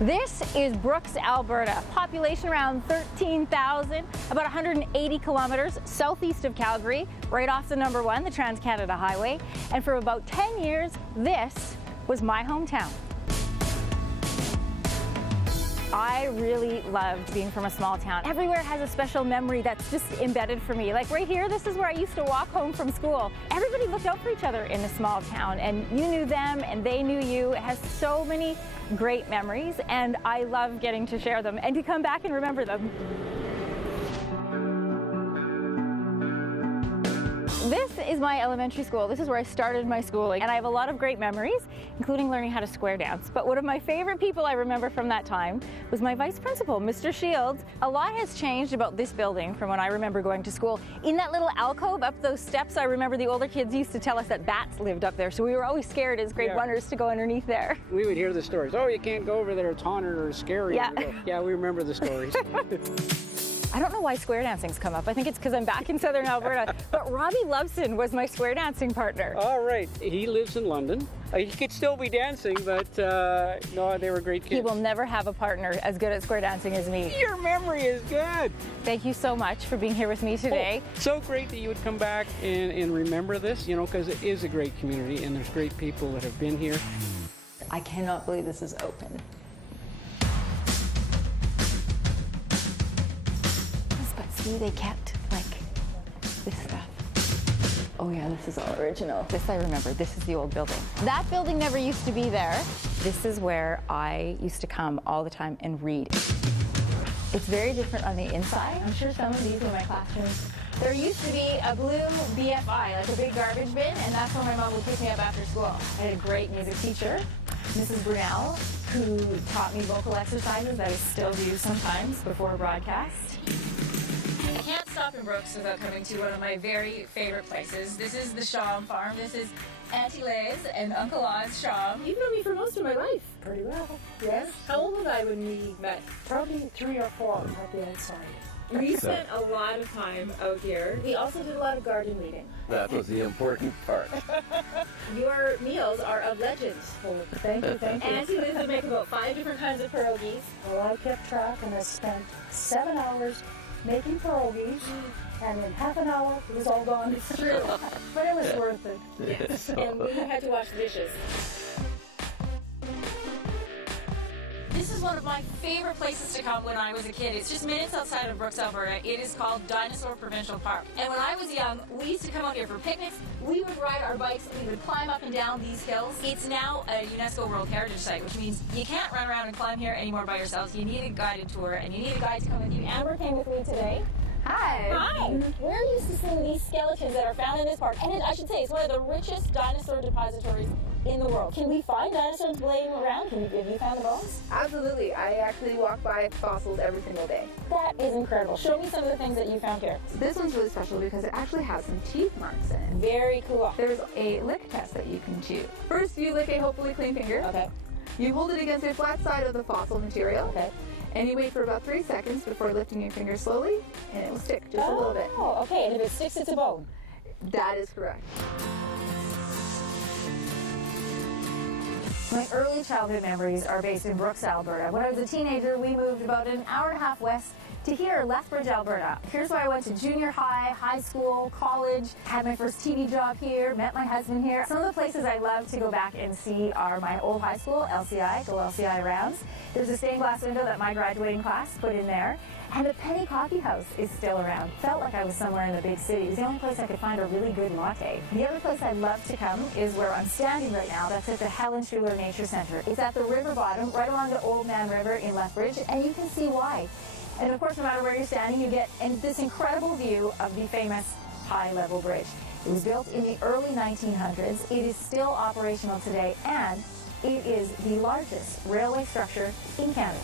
This is Brooks, Alberta. Population around 13,000, about 180 kilometers southeast of Calgary, right off the number 1, the Trans-Canada Highway. And for about 10 years, this was my hometown. I really loved being from a small town. Everywhere has a special memory that's just embedded for me. Like right here, this is where I used to walk home from school. Everybody looked out for each other in a small town, and you knew them and they knew you. It has so many great memories, and I love getting to share them and to come back and remember them. This is my elementary school. This is where I started my schooling, and I have a lot of great memories, including learning how to square dance. But one of my favorite people I remember from that time was my vice principal, Mr. Shields. A lot has changed about this building from when I remember going to school. In that little alcove up those steps, I remember the older kids used to tell us that bats lived up there, so we were always scared as grade oneers to go underneath there. We would hear the stories. Oh, you can't go over there, it's haunted or scary. Yeah. Yeah, we remember the stories. I don't know why square dancing's come up. I think it's because I'm back in southern Alberta. But Robbie Loveson was my square dancing partner. All right. He lives in London. He could still be dancing, but no, they were great kids. He will never have a partner as good at square dancing as me. Your memory is good. Thank you so much for being here with me today. Oh, so great that you would come back and remember this, you know, because it is a great community and there's great people that have been here. I cannot believe this is open. See, they kept like this stuff. Oh yeah, this is all original. This I remember. This is the old building. That building never used to be there. This is where I used to come all the time and read. It's very different on the inside. I'm sure some of these were my classrooms. There used to be a blue BFI, like a big garbage bin, and that's where my mom would pick me up after school. I had a great music teacher, Mrs. Brunel, who taught me vocal exercises that I still do sometimes before broadcast. I can't stop in Brooks without coming to one of my very favorite places. This is the Sham farm. This is Auntie Lay's and Uncle Oz Sham. You've known me for most of my life. Pretty well. Yes? How old was I when we met? Probably 3 or 4 at the outside. We spent a lot of time out here. We also did a lot of garden weeding. That was the important part. Your meals are of legend. Oh, thank you, thank you. Auntie Liz would make about 5 different kinds of pierogies. Well, I kept track and I spent 7 hours making pierogies, and in half an hour it was all gone. It's true. But it was worth it. Yes. And we had to wash the dishes. This is one of my favorite places to come when I was a kid. It's just minutes outside of Brooks, Alberta. It is called Dinosaur Provincial Park. And when I was young, we used to come out here for picnics. We would ride our bikes. We would climb up and down these hills. It's now a UNESCO World Heritage Site, which means you can't run around and climb here anymore by yourselves. You need a guided tour, and you need a guide to come with you. Amber came with me today. Hi. Hi. We're used to seeing these skeletons that are found in this park. And I should say, it's one of the richest dinosaur depositories in the world. Can we find dinosaurs laying around? Have you found the bones? Absolutely. I actually walk by fossils every single day. That is incredible. Show me some of the things that you found here. This one's really special because it actually has some teeth marks in it. Very cool. There's a lick test that you can choose. First, you lick a hopefully clean finger. Okay. You hold it against a flat side of the fossil material. Okay. And you wait for about 3 seconds before lifting your finger slowly, and it will stick just a little bit. Oh, okay. And if it sticks, it's a bone. That is correct. My early childhood memories are based in Brooks, Alberta. When I was a teenager, we moved about an hour and a half west to here, Lethbridge, Alberta. Here's where I went to junior high, high school, college, had my first TV job here, met my husband here. Some of the places I love to go back and see are my old high school, LCI, go LCI rounds. There's a stained glass window that my graduating class put in there. And the Penny Coffee House is still around. Felt like I was somewhere in the big city. It was the only place I could find a really good latte. The other place I'd love to come is where I'm standing right now. That's at the Helen Schuler Nature Center. It's at the river bottom, right along the Old Man River in Lethbridge, and you can see why. And of course, no matter where you're standing, you get this incredible view of the famous High Level Bridge. It was built in the early 1900s. It is still operational today, and it is the largest railway structure in Canada.